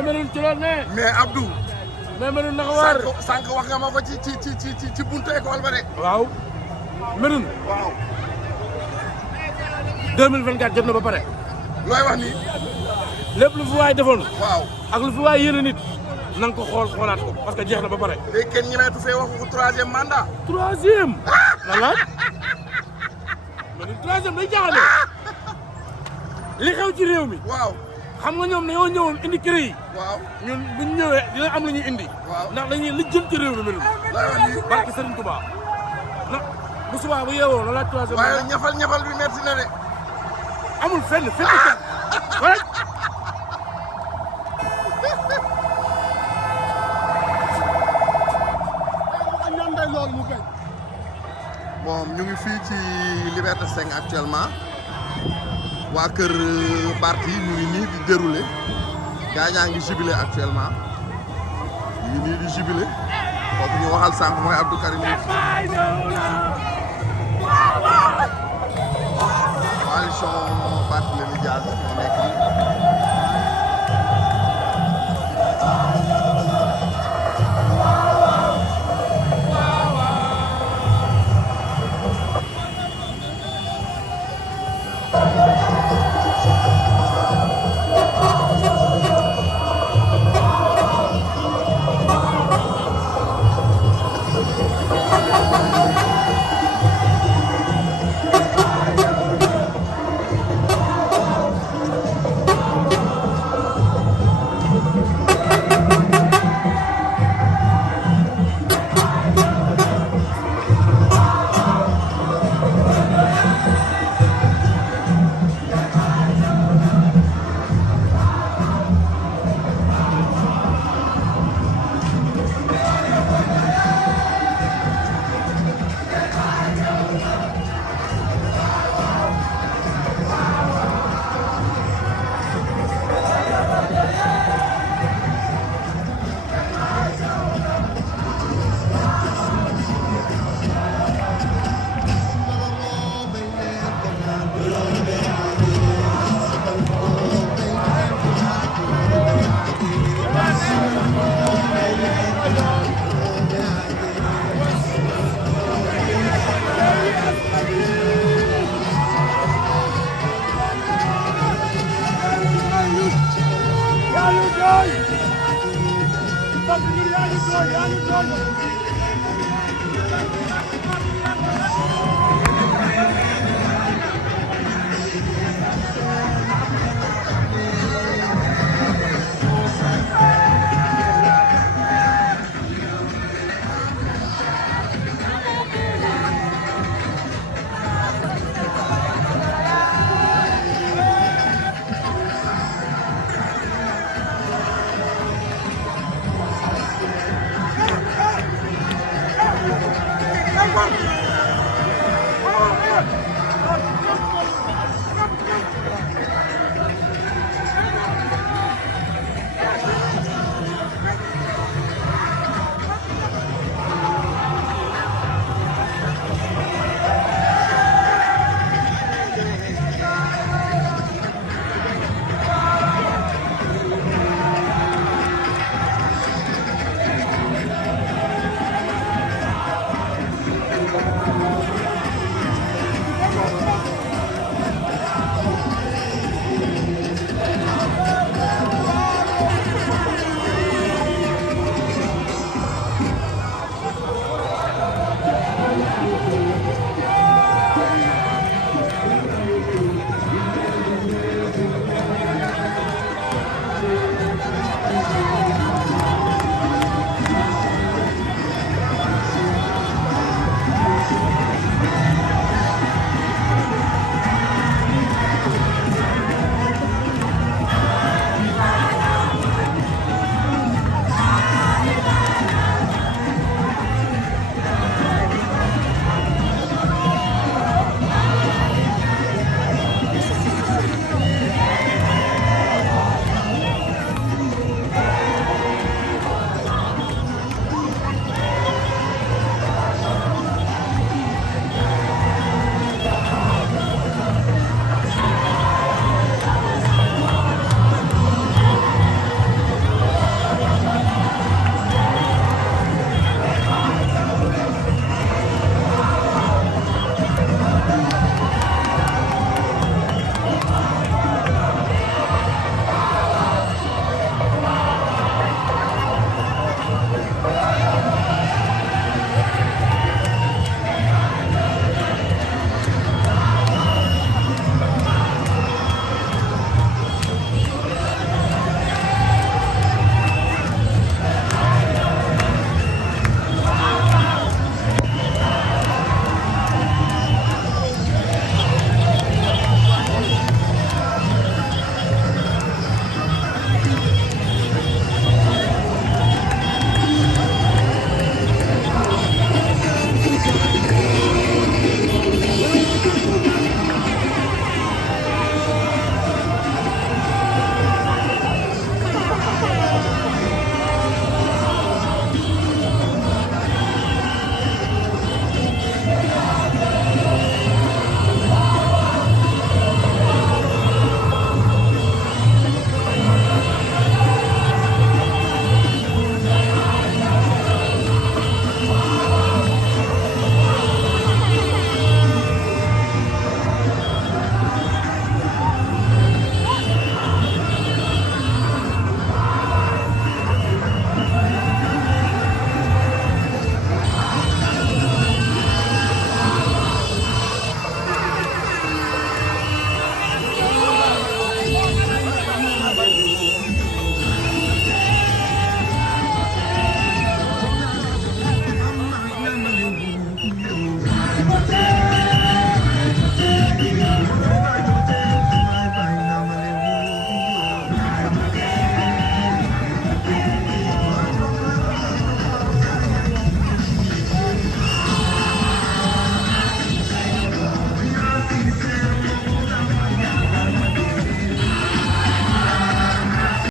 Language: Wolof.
Memeroune ci loolu ne. mais Abdou. Memeroune naka waar. sànq wax nga ma ko ci buntu école ba de. waaw. Memeroune. waaw. 2024 jot na ba pare. looy wax nii. lépp lu fi waay defoon. waaw. ak lu fi waay yéene nit. na nga ko xoolaat ko parce que jeex na ba pare. léegi kenn ñemeetu fee waxu ko 3e mandat. 3e. la laaj. Memeroune 3e day jaaxale. li xew ci réew mi. waaw. xam nga ñoom dañoo ñëwoon indi kër yi. waaw. ñun bu ñu ñëwee dina am lu ñuy indi. waaw ndax dañuy lijjanti réew mi Memeroune. looy wax nii. barke Serigne Touba. ndax bu subaa bu yeewoo la laaj 3e. waaye ñafal bi metti na de. amul fenn wala. bon ñu ngi fii ci Liberté 5 actuellement waa kër parti ñu ngi nii di déroulé gaa ñaa ngi jubilé actuellement ñu ngi nii di jubilé kooku ñu waxal sànq mooy Abdou Karim coalition Barthélémy Dias moo nekk nii. Yaa ngi jooy